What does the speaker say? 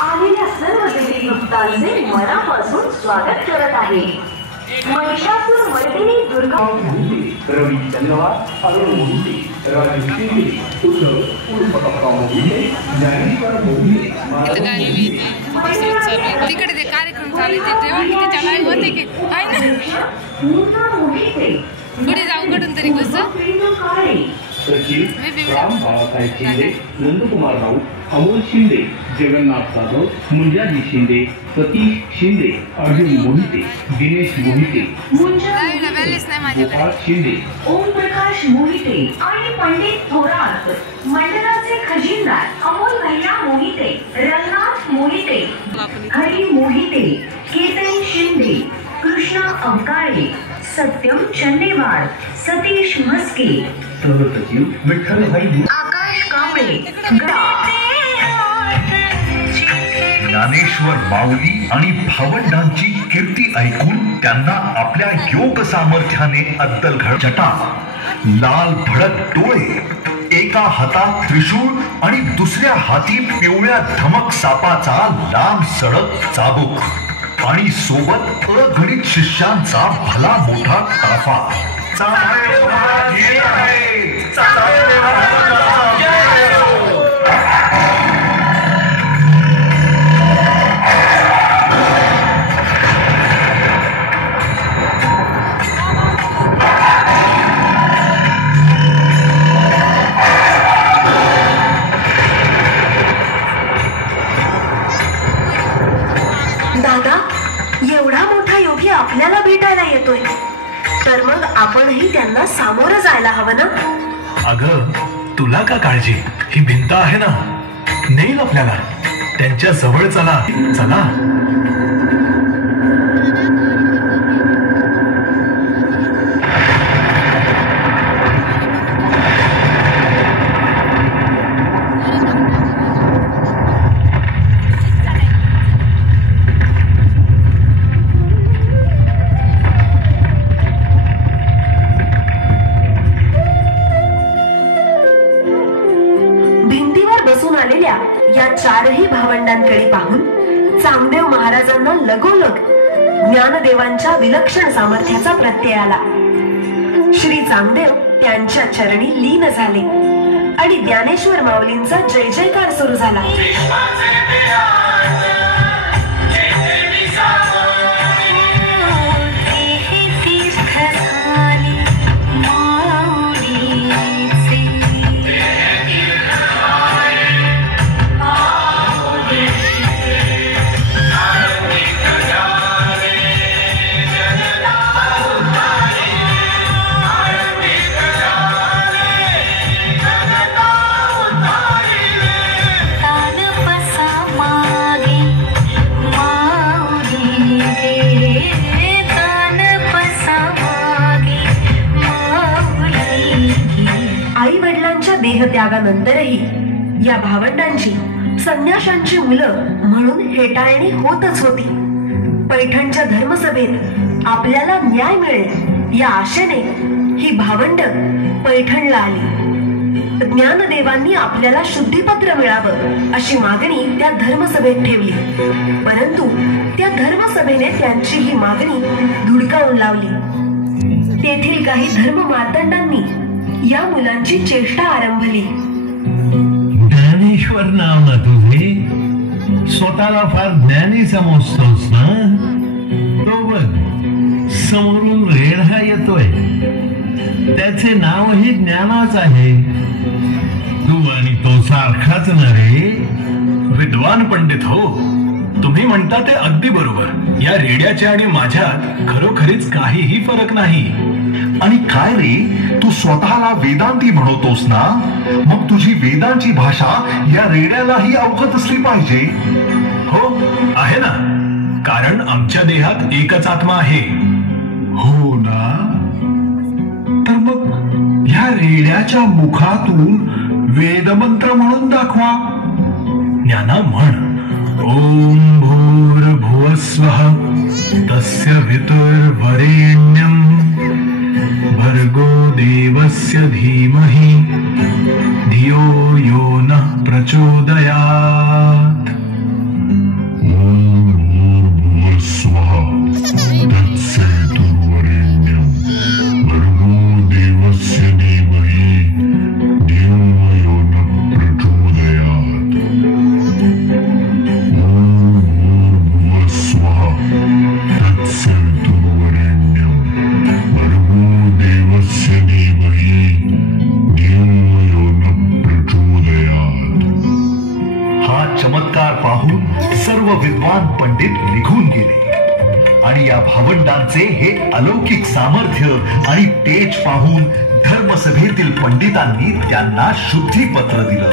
आलेल्या सर्व देवी भक्तांचे मनापासून स्वागत करत आहे. महिषासूर मर्दिनी दुर्गा रवी चंद्रवार अरुण मोहिते राजश्री पुत्र उर्फ मोहिते ज्ञानेश्वर मोहिते तिकडे ते कार्यक्रम चालू तेव्हा त्याच्या लाईव्ह होते की पुढे जाऊ कडून तरी कसं सचिव राम बाळासाहेब शिंदे, नंदकुमार राऊत, अमोल शिंदे, जगन्नाथ जाधव, मुंजाजी शिंदे, सतीश शिंदे, अर्जुन मोहिते, दिनेश मोहिते, गोपाळ शिंदे, ओम प्रकाश मोहिते आणि पंडित थोरात, मंडळाचे खजिनदार अमोल भैया मोहिते, रंगनाथ मोहिते, हरी मोहिते, केतन शिंदे, कृष्णा अंकाळे, सत्यम चंदेवाड, सतीश म्हस्के, सहसचिव विठ्ठलभाई आकाश कांबळे, ज्ञानेश्वर माऊली आणि भावंडांची कीर्ती ऐकून त्यांना आपल्या योग सामर्थ्याने अद्दल घडचटा, लाल भडक डोळे, एका हातात त्रिशूळ आणि दुसऱ्या हाती पिवळ्या धमक सापाचा लांब सडक चाबूक आणि सोबत अगणित शिष्यांचा भला मोठा ताफा. दादा, एवढा मोठा योगी आपल्याला भेटायला येतोय, तर मग आपणही त्यांना सामोरं जायला हवं ना. अगं, तुला का काळजी? ही भिंत आहे ना, नेईल आपल्याला. त्यांच्या जवळ चला चला. या चारही भावंडांकडे पाहून चांगदेव महाराजांना लगोलग ज्ञानदेवांच्या विलक्षण सामर्थ्याचा प्रत्यय आला. श्री चांगदेव त्यांच्या चरणी लीन झाले आणि ज्ञानेश्वर माऊलींचा जय जयकार सुरू झाला. देहत्यागानंतरही या भावंडांची संन्याशांची मुलं म्हणून हेटाळणी होतच होती. पैठणच्या धर्मसभेत आपल्याला न्याय मिळेल या आशेने ही भावंड पैठणला आली. ज्ञानदेवांनी आपल्याला शुद्धीपत्र मिळावं अशी मागणी त्या धर्मसभेत ठेवली, परंतु त्या धर्मसभेने त्यांची ही मागणी धुडकावून लावली. तेथील काही धर्म मार्तंडांनी या मुलांची चेष्टा आरंभली. ज्ञानेश्वर नाव ना तुझे, स्वतःला फार ज्ञानी समजतोस ना. तो बघ, समोरून रेढा येतोय, त्याचे नावही ज्ञानाच आहे. तू आणि तो सारखाच ना रे. विद्वान पंडित हो, तुम्ही म्हणता ते अगदी बरोबर. या रेड्याच्या आणि माझ्यात खरोखरीच काहीही फरक नाही. आणि काय रे, तू स्वतःला वेदांती म्हणतोस ना, मग तुझी वेदांची भाषा या रेड्यालाही अवगत असली पाहिजे. हो आहे ना, कारण आमच्या देहात एकच आत्मा आहे. हो ना, तर मग ह्या रेड्याच्या मुखातून वेदमंत्र म्हणून दाखवा. ज्ञाना म्हण. ओम भूर्भुवस्वः तस्य वितुर्वरेण्यं भर्गो देवस्य धीमहि धियो यो नः प्रचोदयात्. ओम भूर्भुवस्वः तत्सवितुर्वरेण्यं भर्गो देवस्य धीमहि धियो यो नः प्रचोदयात्. ओम भूर्भुवस्वः तत्सवितुर्वरेण्यं भर्गो देवस्य धीमहि धियो यो नः प्रचोदयात्. हा चमत्कार पाहून सर्व विद्वान पंडित निघून गेले आणि या भावंडांचे हे अलौकिक सामर्थ्य आणि तेज पाहून धर्मसभेतील पंडितांनी त्यांना शुद्धीपत्र दिलं.